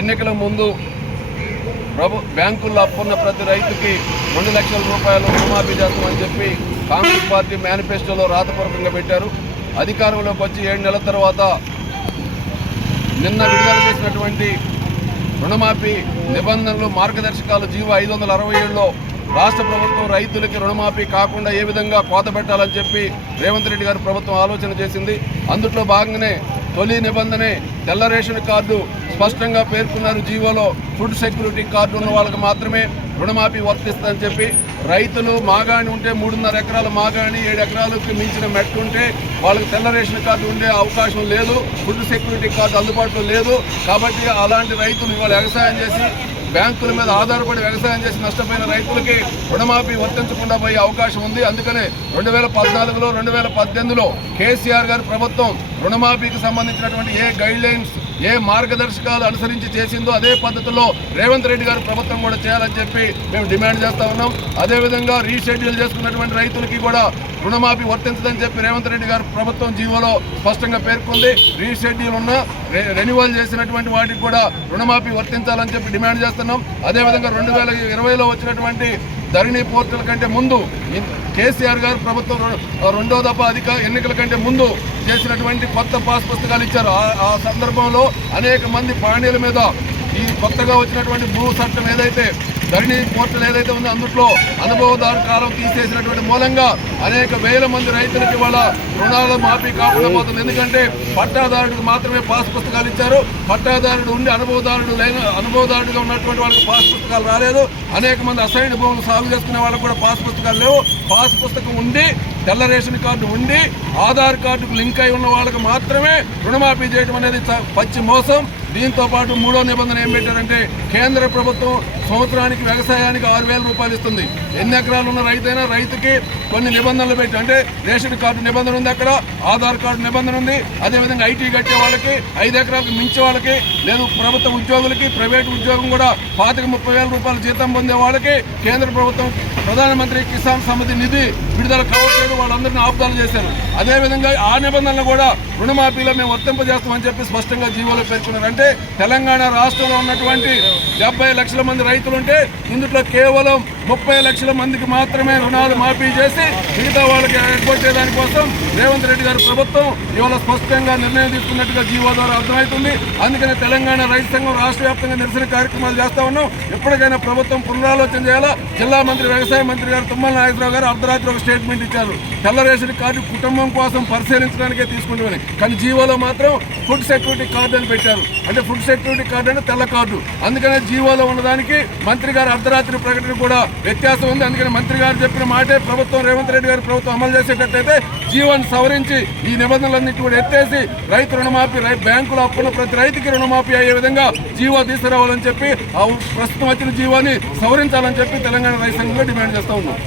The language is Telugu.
ఎన్నికల ముందు బ్యాంకుల్లో అప్పున్న ప్రతి రైతుకి 2 లక్షల రూపాయలు రుణమాఫీ చేస్తామని చెప్పి కాంగ్రెస్ పార్టీ మేనిఫెస్టోలో రాతపూర్వకంగా పెట్టారు. అధికారంలోకి వచ్చి 7 నెలల తర్వాత నిన్న విడుదల చేసినటువంటి రుణమాఫీ నిబంధనలు మార్గదర్శకాలు జీవో 567లో రాష్ట్ర ప్రభుత్వం రైతులకి రుణమాఫీ కాకుండా ఏ విధంగా కోత పెట్టాలని చెప్పి రేవంత్ రెడ్డి గారి ప్రభుత్వం ఆలోచన చేసింది. అందులో భాగంగానే తొలి నిబంధనే తెల్ల రేషన్ కార్డు స్పష్టంగా పేర్కొన్నారు. జీవోలో ఫుడ్ సెక్యూరిటీ కార్డు ఉన్న వాళ్ళకి మాత్రమే రుణమాఫీ వర్తిస్తుందని చెప్పి రైతులు మాగాణి ఉంటే 3.5 ఎకరాల మాగాణి 7 ఎకరాలకు మించిన మెట్టు ఉంటే వాళ్ళకి తెల్ల రేషన్ కార్డు ఉండే అవకాశం లేదు, ఫుడ్ సెక్యూరిటీ కార్డు అందుబాటులో లేదు. కాబట్టి అలాంటి రైతులు ఇవాళ వ్యవసాయం చేసి బ్యాంకుల మీద ఆధారపడి వ్యవసాయం చేసి నష్టపోయిన రైతులకి రుణమాఫీ వర్తించకుండా పోయే అవకాశం ఉంది. అందుకనే 2014లో 2018లో కేసీఆర్ గారి ప్రభుత్వం రుణమాఫీకి సంబంధించినటువంటి ఏ గైడ్లైన్స్ ఏ మార్గదర్శకాలు అనుసరించి చేసిందో అదే పద్ధతిలో రేవంత్ రెడ్డి గారి ప్రభుత్వం కూడా చేయాలని చెప్పి మేము డిమాండ్ చేస్తా ఉన్నాం. అదేవిధంగా రీషెడ్యూల్ చేసుకున్నటువంటి రైతులకి కూడా రుణమాఫీ వర్తించదని చెప్పి రేవంత్ రెడ్డి గారి ప్రభుత్వం జీవోలో స్పష్టంగా పేర్కొంది. రీషెడ్యూల్ ఉన్న రెన్యువల్ చేసినటువంటి వాటికి కూడా రుణమాఫీ వర్తించాలని చెప్పి డిమాండ్ చేస్తున్నాం. అదేవిధంగా 2020లో వచ్చినటువంటి ధరణి పోర్టల్ కంటే ముందు కేసీఆర్ గారు ప్రభుత్వం 2వ దఫా ఎన్నికల కంటే ముందు చేసినటువంటి కొత్త పాస్ పుస్తకాలు ఇచ్చారు. ఆ సందర్భంలో అనేక మంది పాణీల మీద ఈ కొత్తగా వచ్చినటువంటి భూ చట్టం ఏదైతే ధరణి పోర్టల్ ఏదైతే ఉందో అందులో అనుభవదారు కాలం తీసేసినటువంటి మూలంగా అనేక వేల మంది రైతులకి వాళ్ళ రుణాల మాఫీ కాకుండా పోతుంది. ఎందుకంటే పట్టాదారుడికి మాత్రమే పాస్ పుస్తకాలు ఇచ్చారు. పట్టాదారుడు ఉండి అనుభవదారుడుగా ఉన్నటువంటి వాళ్ళకి పాస్ పుస్తకాలు రాలేదు. అనేక మంది అసైన్డ్ భూములు సాగు చేసుకునే వాళ్ళకి కూడా పాస్ పుస్తకాలు లేవు. పాస్ పుస్తకం ఉండి తెల్ల రేషన్ కార్డు ఉండి ఆధార్ కార్డుకు లింక్ అయి ఉన్న వాళ్ళకి మాత్రమే రుణమాఫీ చేయడం అనేది పచ్చి మోసం. దీంతో పాటు 3వ నిబంధన ఏం పెట్టారంటే కేంద్ర ప్రభుత్వం సంవత్సరానికి వ్యవసాయానికి 6,000 రూపాయలు ఇస్తుంది. ఎన్ని ఎకరాలు ఉన్న రైతైనా రైతుకి కొన్ని నిబంధనలు పెట్టి అంటే రేషన్ కార్డు నిబంధన ఉంది, అక్కడ ఆధార్ కార్డు నిబంధన ఉంది. అదేవిధంగా ఐటీ కట్టే వాళ్ళకి 5 ఎకరాలకు మించే వాళ్ళకి లేదు ప్రభుత్వ ఉద్యోగులకి ప్రైవేటు ఉద్యోగం కూడా 30,000 రూపాయలు జీతం పొందే వాళ్ళకి కేంద్ర ప్రభుత్వం ప్రధానమంత్రి కిసాన్ సమితి నిధి విడుదల కావట్లేదు, వాళ్ళందరినీ ఆపుదాలు చేశారు. అదేవిధంగా ఆ నిబంధనలు కూడా రుణమాఫీలో మేము వర్తింపజేస్తామని చెప్పి స్పష్టంగా జీవోలో పేర్కొన్నారు. అంటే తెలంగాణ రాష్ట్రంలో ఉన్నటువంటి 70 లక్షల మంది రైతులుంటే ఇందులో కేవలం 30 లక్షల మందికి మాత్రమే రుణాలు మాఫీ చేసి మిగతా వాళ్ళకి ఎగ్గొట్టే దానికోసం రేవంత్ రెడ్డి గారి ప్రభుత్వం ఇవాళ స్పష్టంగా నిర్ణయం తీసుకున్నట్టుగా జీవో ద్వారా అర్థమవుతుంది. అందుకనే తెలంగాణ రైతు సంఘం రాష్ట్ర వ్యాప్తంగా నిరసన కార్యక్రమాలు చేస్తా ఉన్నాం. ఎప్పటికైనా ప్రభుత్వం పునరాలోచన చేయాలా. జిల్లా మంత్రి వ్యవసాయ మంత్రి గారు తుమ్మల నాగేశ్వరరావు గారు అర్ధరాత్రి ఒక స్టేట్మెంట్ ఇచ్చారు. తెల్ల రేషన్ కార్డు కుటుంబం కోసం పరిశీలించడానికే తీసుకుంటామని, కానీ జీవోలో మాత్రం ఫుడ్ సెక్యూరిటీ కార్డు అని పెట్టారు. అంటే ఫుడ్ సెక్యూరిటీ కార్డు అంటే తెల్ల కార్డు. అందుకనే జీవోలో ఉన్నదానికి మంత్రి గారు అర్ధరాత్రి ప్రకటన కూడా వ్యత్యాసం ఉంది. అందుకని మంత్రి గారు చెప్పిన మాటే ప్రభుత్వం రేవంత్ రెడ్డి గారి ప్రభుత్వం అమలు చేసేటట్టయితే జీవోని సవరించి ఈ నిబంధనలన్నింటి కూడా ఎత్తేసి రైతు రుణమాఫీ బ్యాంకులో అప్పున్న ప్రతి రైతుకి రుణమాఫీ అయ్యే విధంగా జీవో తీసుకురావాలని చెప్పి ప్రస్తుతం వచ్చిన జీవోని సవరించాలని చెప్పి తెలంగాణ రైతు సంఘంగా డిమాండ్ చేస్తూ ఉన్నాం.